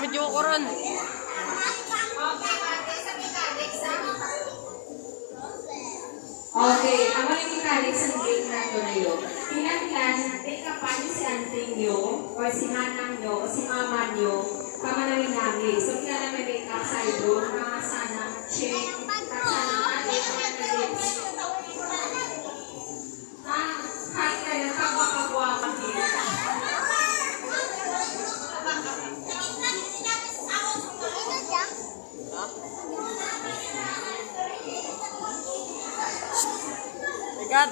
video ko ron. Okay, ang mga mechanics ng game na ito na yun. Pinaglan natin kapag si auntie nyo, o si manang nyo, o si mama nyo, kamanawin namin. So, kaya namin make-up sa ilo, na sana check, at sana alit, kahit kayo, kapapagawa kami. God.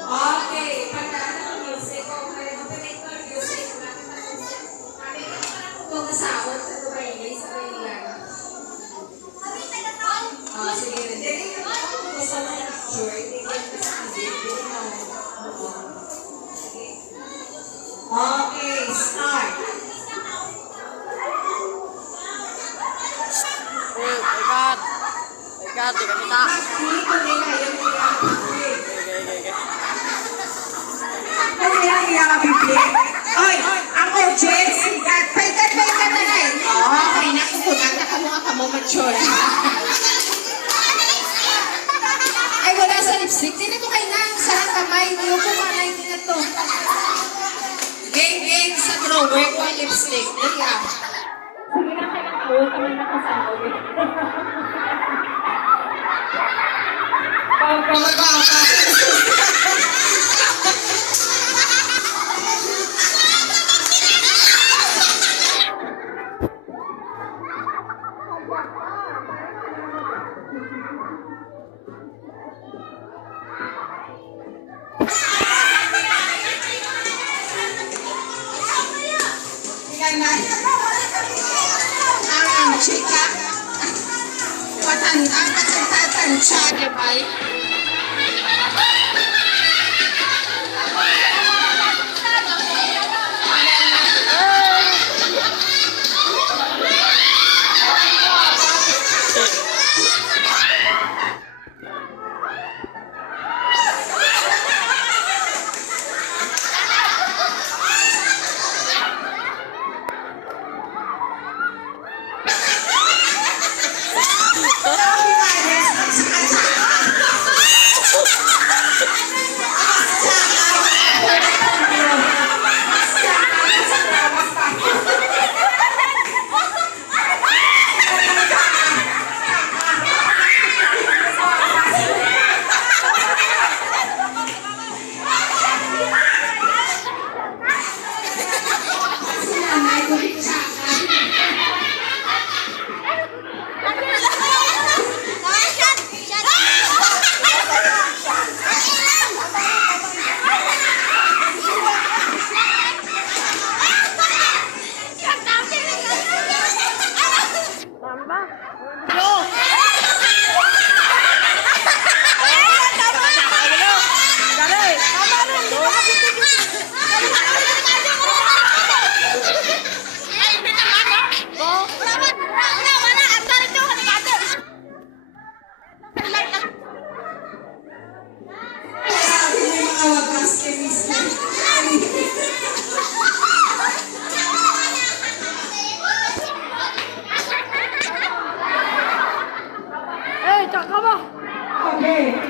Okay, pagdaan ng music, okay, operator music, kami kung kasahod sa Dubai, sa Baylan. Sige, hindi ko gusto mo na sure, hindi ko sa video. Okay, start. God. God, di ka kita. Dito nila yung Oy, ang urgency ka. Paikat na rin. Okay, nakukunan na ka mo mature. Ay, wala sa lipstick. Tinan mo kayo na. Sarang kamay niyo. Kumanay niyo na to. Gang sa drawer ko ang lipstick. Daya. sige na kayo na huwag kami nakasahod. Ang chika. Patanta-tansya, di ba? Okay.